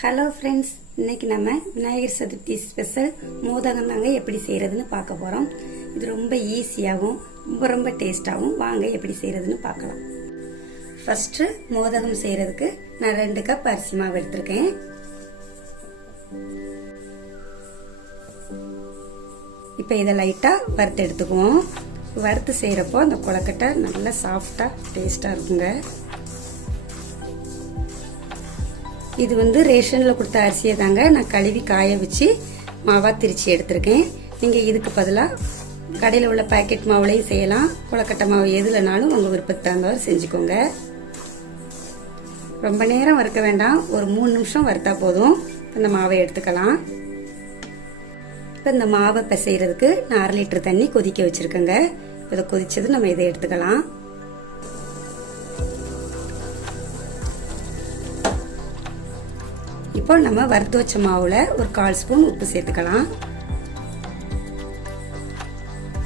Hello friends, இன்னைக்கு நம்ம Vinayagar Chaturthi special மோதகம் தாங்க எப்படி செய்யறதுன்னு பார்க்க போறோம். இது ரொம்ப ஈஸியாகவும் ரொம்ப டேஸ்டாகவும் வாங்க எப்படி செய்யறதுன்னு பார்க்கலாம். ஃபர்ஸ்ட் மோதகம் செய்யறதுக்கு நான் 2 கப் அரிசி மாவு எடுத்திருக்கேன். இப்போ இதை லைட்டா வறுத்து எடுத்துக்குவோம். வறுத்து செய்யறப்போ அந்த கொழுக்கட்டை நல்லா சாஃப்டா டேஸ்டா இருக்குங்க. இது ரேஷன்ல கொடுத்த அரிசியை தாங்க நான் கழுவி காய வச்சு மாவா திரிச்சு எடுத்திருக்கேன். நீங்க இதுக்கு பதிலாக கடையில் உள்ள பாக்கெட் மாவுலையும் செய்யலாம். கொழுக்கட்டை மாவு எதுலனாலும் உங்க விருப்பத்துக்கு தகுந்தவாறு செஞ்சுக்கோங்க. ரொம்ப நேரம் வறுக்க வேண்டாம், ஒரு 3 நிமிஷம் வறுத்தா போதும். இந்த மாவை எடுத்துக்கலாம். இப்போ இந்த மாவை பிசைறதுக்கு நான் 1/2 லிட்டர் தண்ணி கொதிக்க வச்சிருக்கேங்க. இதை கொதிச்சது நம்ம இதை எடுத்துக்கலாம். இப்போ நம்ம வறுத்து வச்ச மாவுல ஒரு 1/4 ஸ்பூன் உப்பு சேர்த்துக்கலாம்.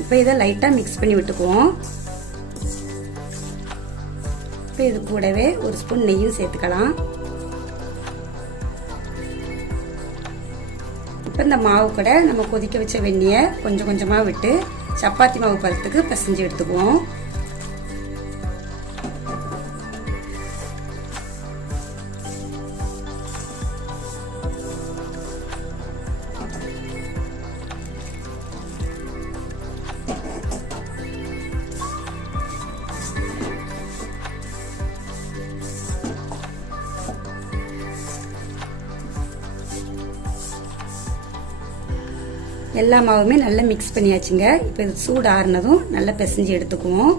இப்போ இதை லைட்டா மிக்ஸ் பண்ணி விட்டுக்குவோம். இப்போ இது கூடவே 1 ஸ்பூன் நெய்யும் சேர்த்துக்கலாம். இப்போ இந்த மாவு கூட நம்ம கொதிக்க வச்ச வெந்நியை கொஞ்சம் கொஞ்சமா விட்டு சப்பாத்தி மாவு பதத்துக்கு பிசைஞ்சு எடுத்துக்குவோம். எல்லா மாவுமே நல்லா மிக்ஸ் பண்ணியாச்சுங்க. இப்போ இது சூடு ஆறுனதும் நல்லா பிசைஞ்சு எடுத்துக்குவோம்.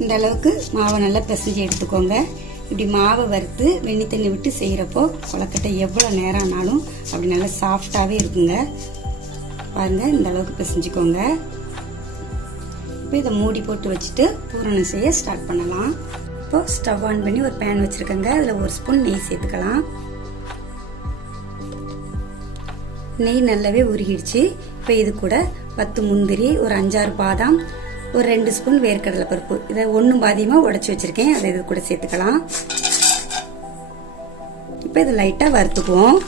இந்த அளவுக்கு மாவை நல்லா பிசைஞ்சு எடுத்துக்கோங்க. இப்படி மாவை வறுத்து வெண்ணி தண்ணி விட்டு செய்யறப்போ கொழுக்கட்டை எவ்வளவு நேரம் ஆனாலும் அப்படி நல்லா சாஃப்டாவே இருக்குங்க. பாருங்க, இந்த அளவுக்கு பிசைஞ்சுக்கோங்க. இப்போ இதை மூடி போட்டு வச்சுட்டு பூரணம் செய்ய ஸ்டார்ட் பண்ணலாம். இப்போ ஸ்டவ் ஆன் பண்ணி ஒரு பேன் வச்சிருக்கேங்க. அதுல 1 ஸ்பூன் நெய் சேர்த்துக்கலாம். நெய் நல்லாவே உருகிடுச்சு. இப்போ இது கூட 10 முந்திரி, ஒரு 5-6 பாதாம், ஒரு 2 ஸ்பூன் வேர்க்கடலை பருப்பு, இதை 1 பாதியமா உடைச்சு வச்சிருக்கேன். அதை இது கூட சேர்த்துக்கலாம். இப்போ இதை லைட்டா வறுத்துக்குவோம்.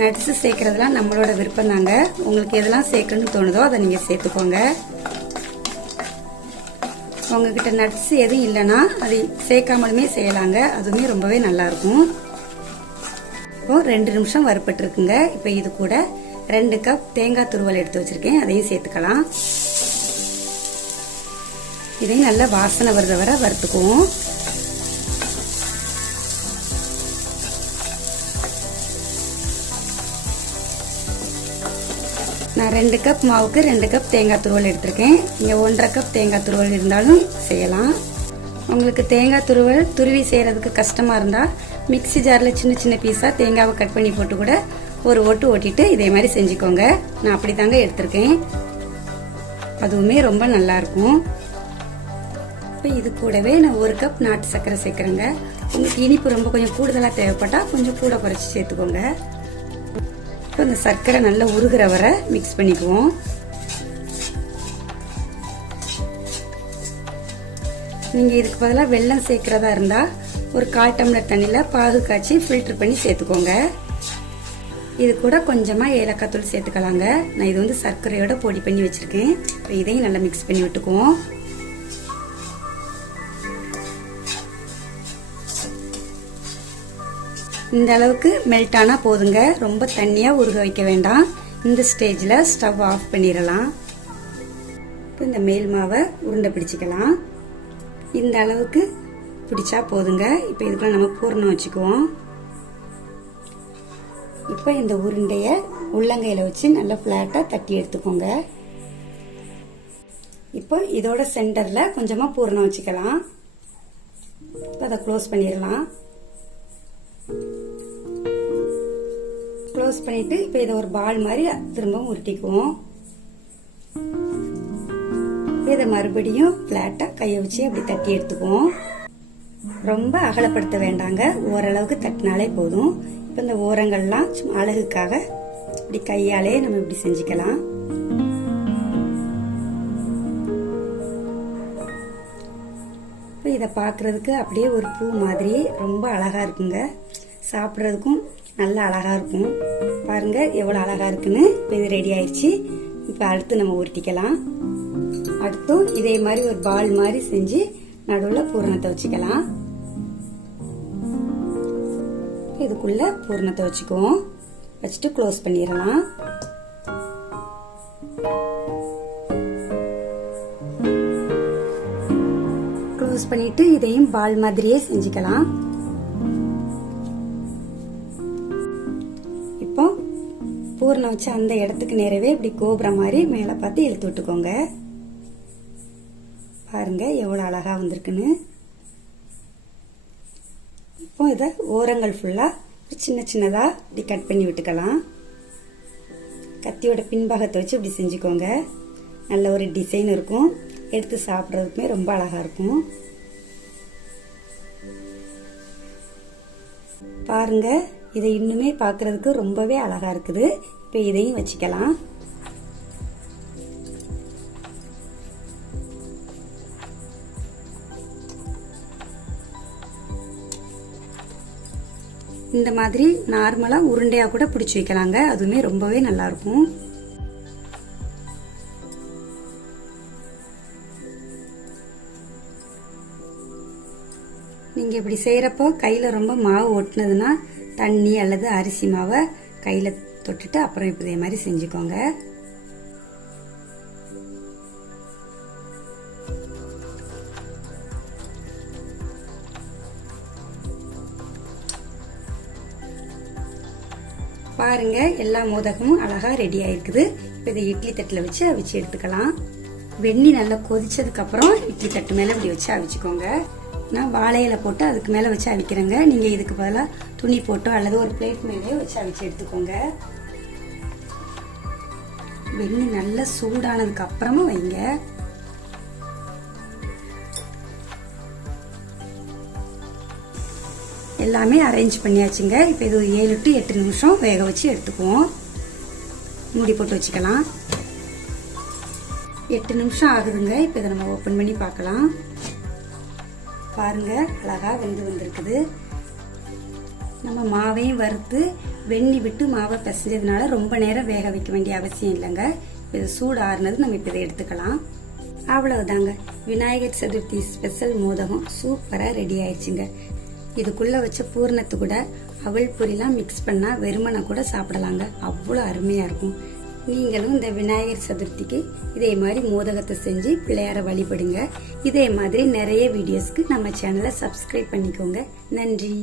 நட்ஸ் சேர்க்கறதுலாம் நம்மளோட விருப்பம் தாங்க. உங்களுக்கு எதெல்லாம் சேர்க்கணும்னு தோணுதோ அதை நீங்க சேர்த்துக்கோங்க. உங்ககிட்ட நட்ஸ் எதுவும் இல்லைன்னா அதை சேர்க்காமலுமே செய்யலாங்க. அதுவுமே ரொம்பவே நல்லா இருக்கும். இப்போ 2 நிமிஷம் வறுப்பட்டு இருக்குங்க. இப்போ இது கூட 2 கப் தேங்காய் துருவல் எடுத்து வச்சிருக்கேன். அதையும் சேர்த்துக்கலாம். இதையும் நல்ல வாசனை வருத வரை வறுத்துக்குவோம். நான் 2 கப் மாவுக்கு 2 கப் தேங்காய் துருவல் எடுத்திருக்கேன். இங்க 1/2 கப் தேங்காய் துருவல் இருந்தாலும் செய்யலாம். உங்களுக்கு தேங்காய் துருவல் துருவி செய்யறதுக்கு கஷ்டமா இருந்தா மிக்ஸி ஜார்ல சின்ன சின்ன பீஸா தேங்காவை கட் பண்ணி போட்டு கூட ஒரு ஓட்டு ஓட்டிட்டு இதே மாதிரி செஞ்சுக்கோங்க. நான் அப்படித்தாங்க எடுத்திருக்கேன். அதுவுமே ரொம்ப நல்லா இருக்கும். இப்போ இது கூடவே நான் 1 கப் நாட்டு சர்க்கரை சேர்க்கிறேங்க. உங்களுக்கு இனிப்பு ரொம்ப கொஞ்சம் கூடுதலா தேவைப்பட்டா கொஞ்சம் கூட குறைச்சி சேர்த்துக்கோங்க. இப்போ இந்த சர்க்கரை நல்லா உருகிற வரை மிக்ஸ் பண்ணிக்குவோம். நீங்க இதுக்கு பதிலாக வெல்லம் சேர்க்கிறதா இருந்தா ஒரு 1/4 டம்ளர் தண்ணியில பாகு காய்ச்சி ஃபில்டர் பண்ணி சேர்த்துக்கோங்க. இது கூட கொஞ்சமா ஏலக்காய் தூள் சேர்த்துக்கலாங்க. நான் இது சர்க்கரையோட பொடி பண்ணி வச்சிருக்கேன். இப்போ இதையும் நல்லா மிக்ஸ் பண்ணி விட்டுக்குவோம். இந்த அளவுக்கு மெல்ட் ஆனா போதுங்க. ரொம்ப தண்ணியா உருக வைக்க வேண்டாம். இந்த ஸ்டேஜ்ல ஸ்டவ் ஆஃப் பண்ணிடலாம். இந்த மேல் மாவை உருண்டை பிடிச்சிக்கலாம். இந்த அளவுக்கு பிடிச்சா போதுங்க. இப்போ இதுக்குள்ள நம்ம பூரணம் வச்சுக்குவோம். இப்போ இந்த உருண்டைய உள்ளங்கையில வச்சு நல்லா பிளாட்டா தட்டி எடுத்துக்கோங்க. இப்போ இதோட சென்டர்ல கொஞ்சமா பூரணம் வச்சுக்கலாம். இப்போ அதை க்ளோஸ் பண்ணிடலாம். க்ளோஸ் பண்ணிட்டு இப்போ இதை ஒரு பால் மாதிரி திரும்ப உருட்டிக்குவோம். இதை மறுபடியும் பிளாட்டா கையை வச்சு அப்படி தட்டி எடுத்துக்குவோம். ரொம்ப அகலப்படுத்த வேண்டாங்க, ஓரளவுக்கு தட்டினாலே போதும். இப்போ இந்த ஓரங்கள்லாம் சும்மா அழகுக்காக இப்படி கையாலே நம்ம இப்படி செஞ்சுக்கலாம். இதை பார்க்கறதுக்கு அப்படியே ஒரு பூ மாதிரி ரொம்ப அழகா இருக்குங்க. சாப்பிட்றதுக்கும் நல்லா அழகா இருக்கும். பாருங்க எவ்வளோ அழகா இருக்குன்னு. இப்போ இது ரெடி ஆயிடுச்சு. இப்போ அடுத்து நம்ம உருட்டிக்கலாம். அடுத்தும் இதே மாதிரி ஒரு பால் மாதிரி செஞ்சு நடுவில் பூரணத்தை வச்சுக்கலாம். இதுக்குள்ள பூரணத்தை வச்சுக்குவோம். வச்சுட்டு க்ளோஸ் பண்ணிடலாம். க்ளோஸ் பண்ணிட்டு இதையும் பால் மாதிரியே செஞ்சுக்கலாம். இப்போ பூரணம் வச்சு அந்த இடத்துக்கு நேரவே இப்படி கோபுரம் மாதிரி மேலே பார்த்து இழுத்து விட்டுக்கோங்க. பாருங்க எவ்வளோ அழகா வந்திருக்குன்னு. இப்போ இதை ஓரங்கள் ஃபுல்லாக சின்ன சின்னதாக இப்படி கட் பண்ணி விட்டுக்கலாம். கத்தியோட பின்பாகத்தை வச்சு இப்படி செஞ்சுக்கோங்க. நல்ல ஒரு டிசைன் இருக்கும். எடுத்து சாப்பிட்றதுக்குமே ரொம்ப அழகா இருக்கும். பாருங்க இதை இன்னுமே பார்க்கறதுக்கு ரொம்பவே அழகா இருக்குது. இப்போ இதையும் வச்சுக்கலாம். இந்த மாதிரி நார்மலா உருண்டையா கூட பிடிச்சி வைக்கலாங்க. அதுவுமே ரொம்பவே நல்லா இருக்கும். நீங்க இப்படி செய்யறப்போ கையில ரொம்ப மாவு ஒட்டினதுன்னா தண்ணி அல்லது அரிசி மாவை கையில தொட்டுட்டு அப்புறம் இப்ப இதே மாதிரி செஞ்சுக்கோங்க. பாருங்க எல்லா மோதகமும் அழகா ரெடி ஆயிருக்குது. இப்ப இதை இட்லி தட்டுல வச்சு அவிச்சு எடுத்துக்கலாம். வெண்ணி நல்லா கொதிச்சதுக்கு அப்புறம் இட்லி தட்டு மேல இப்படி வச்சு அவிச்சுக்கோங்க. நான் வாழையில போட்டு அதுக்கு மேல வச்சு அவிக்கிறேங்க. நீங்க இதுக்கு பதிலா துணி போட்டோ அல்லது ஒரு பிளேட் மேலேயோ வச்சு அவிச்சு எடுத்துக்கோங்க. வெண்ணி நல்லா சூடானதுக்கு அப்புறமா வைங்க. எல்லாமே அரேஞ்ச் பண்ணியாச்சுங்க. இப்போ இது 7 to 8 நிமிஷம் வேக வச்சு எடுத்துக்குவோம். மூடி போட்டு வச்சுக்கலாம். 8 நிமிஷம் ஆகுதுங்க. இப்போ இதை நம்ம ஓப்பன் பண்ணி பார்க்கலாம். பாருங்க அழகா வெந்து வந்திருக்குது. நம்ம மாவையும் வறுத்து வெண்ணி விட்டு மாவை பிசைஞ்சதுனால ரொம்ப நேரம் வேக வைக்க வேண்டிய அவசியம் இல்லைங்க. இது சூடு ஆறுனது நம்ம இப்போ இதை எடுத்துக்கலாம். அவ்வளவுதாங்க, விநாயகர் சதுர்த்தி ஸ்பெஷல் மோதகம் சூப்பரா ரெடி ஆயிடுச்சுங்க. இதுக்குள்ள வச்ச பூரணத்து கூட அவல் பொரிலாம் மிக்ஸ் பண்ணா வெறுமனை கூட சாப்பிடலாங்க. அவ்வளோ அருமையா இருக்கும். நீங்களும் இந்த விநாயகர் சதுர்த்திக்கு இதே மாதிரி மோதகத்தை செஞ்சு பிள்ளையார வழிபடுங்க. இதே மாதிரி நிறைய வீடியோஸ்க்கு நம்ம சேனலை சப்ஸ்கிரைப் பண்ணிக்கோங்க. நன்றி.